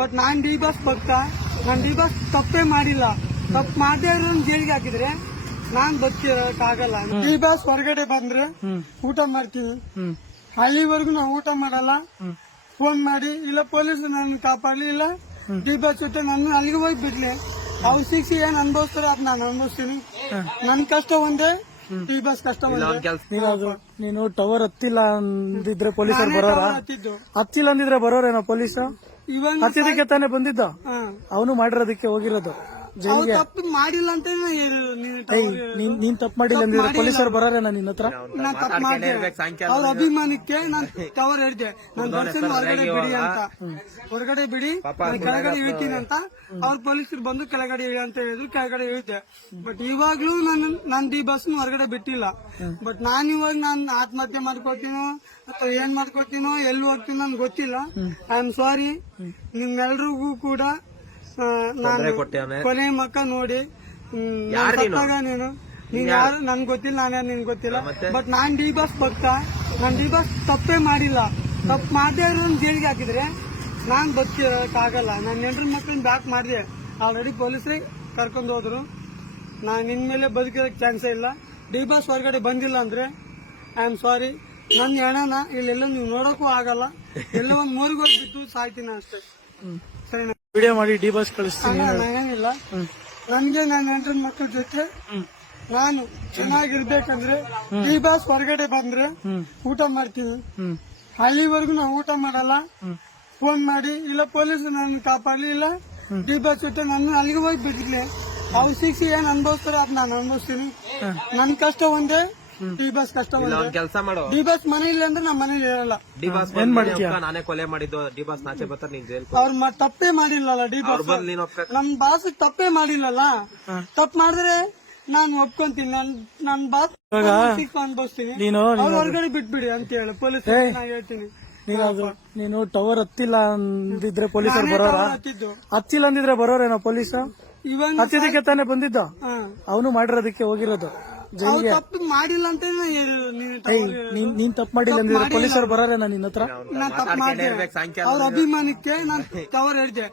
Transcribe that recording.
But non D boss ಭಕ್ತ. ನಾನ್ D boss ತಪ್ಪೇ ಮಾಡಿಲ್ಲ. ತಪ್ಪು ಮಾಡದೇ ಇರೋನ್ ಜೈಲಿಗೆ ಹಾಕಿದ್ರೆ ನಾನ್ ಬಚ್ಚಿರೋಕಾಗಲ್ಲ ಡಿ ಬಸ್ ಹೊರಗಡೆ ಬಂದ್ರೆ ಊಟ ಮಾಡ್ತೀನಿ. ಅಲ್ಲಿವರೆಗೂ ನಾವು ಊಟ ಮಾಡಲ್ಲ. ಫೋನ್ ಮಾಡಿ ಇಲ್ಲ ಪೊಲೀಸ್ ನನ್ನ ಕಾಪಾಡ್ಲಿ ಇಲ್ಲ ಡಿ ಬಸ್ ಜೊತೆ ನನ್ನ ಅಲ್ಲಿಗೆ ಹೋಗಿ ಬಿಡ್ಲಿ. ಅವ್ರು ಶಿಕ್ಷೆ ಏನ್ ಅನ್ಭವಿಸ್ತಾರೆ ಅದ್ ನಾನು ಅನ್ಭವಿಸ್ತೀನಿ. ನನ್ ಕಷ್ಟ ಒಂದೇ ಡಿ ಬಸ್ ಕಷ್ಟ ಒಂದೇ. ನೀನು ಟವರ್ ಹತ್ತಿಲ್ಲ ಅಂದಿದ್ರೆ ಪೊಲೀಸ್ ನಾನೇ ಬರೋರ? ಹತ್ತಿದ್ದು. ಹತ್ತಿಲ್ಲ ಅಂದಿದ್ರೆ ಬರೋರೇನೋ ಪೊಲೀಸ್ ಹತ್ತಿದಕ್ಕೆ ತಾನೇ ಬಂದಿದ್ದ. ಅವನು ಮಾಡಿರೋದಕ್ಕೆ ಹೋಗಿರೋದು ಅವ್ರು ಜೈಲಿಗೆ ಮಾಡಿಲ್ಲ ಅಂತ ನೀನು ಏಯ್, ನೀನ್ ನೀನ್ ತಪ್ಪು ಮಾಡಿಲ್ಲ ಅಂದ್ರೆ ಪೊಲೀಸರು ಬರೋರೇನ ನಿನ್ನ ಹತ್ರ? ನಾ ತಪ್ಪು ಮಾಡಿದೆ. ಅವ್ರ ಅಭಿಮಾನಕ್ಕೆ ನಾನ್ ಟವರ್ ಹೇಳಿದೆ. ನಾನು ದರ್ಶನ್ ಹೊರಗಡೆ ಬಿಡಿ ಅಂತ. ಹೊರಗಡೆ ಬಿಡಿ ನಾನ್ ಕೆಳಗಡೆ ಇಳ್ತೀನಿ ಅಂತ. ಅವ್ರ ಪೊಲೀಸರು ಬಂದು ಕೆಳಗಡೆ ಇಳಿ ಅಂತ ಹೇಳಿದ್ರು ಕೆಳಗಡೆ ಇಳಿದೆ ಬಟ್ ಇವಾಗ್ಲೂ ನಾನು ನಾನ್ ಡಿ ಬಸ್ ಹೊರಗಡೆ ಬಿಟ್ಟಿಲ್ಲ. ಬಟ್ ನಾನ್ ಇವಾಗ ನಾನ್ ಆತ್ಮಹತ್ಯೆ ಮಾಡ್ಕೊತೀನೋ ಅಥವಾ ಏನ್ ಮಾಡ್ಕೊತೀನೋ ಎಲ್ಲಿ ಹೋಗ್ತೀನೋ ನನ್ಗೆ ಗೊತ್ತಿಲ್ಲ. ಐ ಆಮ್ ಸಾರಿ ನಿಮ್ಮೆಲ್ರಿಗೂ ಕೂಡ ನಾನು ಕೊನೆ ಮಕ್ಕ ನೋಡಿ. ಹ್ಮ್, ನಾನ್ ಸತ್ತಾಗ ನೀನು. ನೀನ್ ಯಾರು? ನನ್ಗೆ ಗೊತ್ತಿಲ್ಲ ನಾನು ಯಾರು ನಿನ್ಗೆ ಗೊತ್ತಿಲ್ಲ. ಬಟ್ ನಾನ್ ಡಿ ಬಾಸ್ ಭಕ್ತ. ನಾನ್ ಡಿ ಬಾಸ್ ತಪ್ಪೇ ಮಾಡಿಲ್ಲ. ತಪ್ಪು ಮಾಡದೇ ಇರೋನ್ ಜೈಲಿಗೆ ಹಾಕಿದ್ರೆ ನಾನ್ ಬದುಕಿರಕ್ಕಾಗಲ್ಲ. ನಾನು ನೆಂಟ್ರ ಮಕ್ಕಳನ್ನ ಬ್ಯಾಕ್ ಮಾಡಿದೆ. ಆಲ್ರೆಡಿ ಪೊಲೀಸರಿಗೆ ಕರ್ಕೊಂಡು ಹೋದ್ರು. ನಾನು ನಿನ್ ಮೇಲೆ ಬದುಕಿರೋಕ್ಕೆ ಚಾನ್ಸೇ ಇಲ್ಲ. ಡಿ ಬಾಸ್ ಹೊರಗಡೆ ಬಂದಿಲ್ಲ ಅಂದ್ರೆ ಐ ಆಮ್ ಸಾರಿ ನನ್ನ ಹೆಣನ ಇಲ್ಲೆಲ್ಲ ನೀವು ನೋಡೋಕ್ಕೂ ಆಗಲ್ಲ. ಎಲ್ಲ ಒಂದ್ ಮೂರಿಗೆ ಹೋಗ್ಬಿಟ್ಟು ಬಿದ್ದು ಸಾಯ್ತೀನಿ ಅಷ್ಟೇ. ಸರಿನಾ? ವಿಡಿಯೋ ಮಾಡಿ ಡಿ ಬಸ್ ಕಳಿಸ್ತೀನಿ ನಾನೇನಿಲ್ಲ ನನ್ಗೆ ನನ್ನ ಹೆಂಡ್ರನ್ ಮಕ್ಕಳ ಜೊತೆ ನಾನು ಚೆನ್ನಾಗಿರ್ಬೇಕಂದ್ರೆ ಡಿ ಬಸ್ ಹೊರಗಡೆ ಬಂದ್ರೆ ಊಟ ಮಾಡ್ತೀನಿ. ಅಲ್ಲಿವರೆಗೂ ನಾವು ಊಟ ಮಾಡಲ್ಲ. ಫೋನ್ ಮಾಡಿ ಇಲ್ಲ ಪೊಲೀಸ್ ನನ್ನ ಕಾಪಾಡ್ಲಿ ಇಲ್ಲ ಡಿ ಬಸ್ ಜೊತೆ ನನ್ನ ಅಲ್ಲಿಗೆ ಹೋಗಿ ಬಿಡ್ಲಿ ಅವ್ರು ಸಿಕ್ಸಿ ಏನ್ ಅನ್ಭವಿಸ್ತಾರೆ ಅದ್ ನಾನು ಅನ್ಭವಿಸ್ತೀನಿ. ನನ್ ಕಷ್ಟ ಒಂದೇ ಡಿ ಬಾಸ್ ಕಷ್ಟ ಒಂದೇ ಕೆಲಸ ಮಾಡು. ಡಿ ಬಾಸ್ ಇಲ್ಲ ಅಂದ್ರೆ ನಮ್ಮ ಮನೇಲಿ ಇರಲ್ಲ. ಡಿ ಬಾಸ್ ನಾನೇ ಕೊಲೆ ಮಾಡಿದ್ದು ಡಿ ಬಾಸ್ ನಾಚೆ ಬರ್ತಾರೆ ನೀನ್ ಜೈಲ್ ಅವ್ರ ತಪ್ಪೇ ಮಾಡಿಲ್ಲಲ್ಲ ಡಿ ಬಾಸ್. ಬಂದ್ ನೀನ್ ಒಪ್ಕ ನಮ್ ಬಾಸ್ ತಪ್ಪೇ ಮಾಡಿಲ್ಲಲ್ಲ? ತಪ್ಪು ಮಾಡಿದ್ರೆ ನಾನ್ ಒಪ್ಕೊಂತೀನಿ. ನನ್ ನನ್ ಬಾಸ್ ಅನ್ಭವಿಸ್ತೀನಿ ನೀನು ಅವ್ರು ಹೊರಗಡೆ ಬಿಟ್ಬಿಡಿ ಅಂತ ಹೇಳಿ. ಪೊಲೀಸ್ ನಾ ಹೇಳ್ತೀನಿ. ನೀನು ನೀನು ಟವರ್ ಹತ್ತಿಲ್ಲ ಅಂದಿದ್ರೆ ಪೊಲೀಸರು ಬರೋರ? ಹತ್ತಿಲ್ಲ ಅಂದಿದ್ರೆ ಬರೋರೇನೋ ಪೊಲೀಸ್? ಇವಾಗ ಹತ್ತಿದಕ್ಕೆ ತಾನೇ ಬಂದಿದ್ದ? ಅವನು ಮಾಡಿರೋದಕ್ಕೆ ಹೋಗಿರೋದು. ತಪ್ಪು ಮಾಡಿಲ್ಲ ಅಂತ ನೀನು ಏಯ್, ನೀನ್ ನೀನ್ ತಪ್ಪು ಮಾಡಿಲ್ಲ ಅಂದ್ರೆ ಪೊಲೀಸರು ಬರೋರೇನ ನಿನ್ನ ಹತ್ರ? ನಾ ತಪ್ಪು ಮಾಡಿದೆ. ಅವ್ರ ಅಭಿಮಾನಕ್ಕೆ ನಾನು ಕವರ್ ಹೇಳಿದೆ.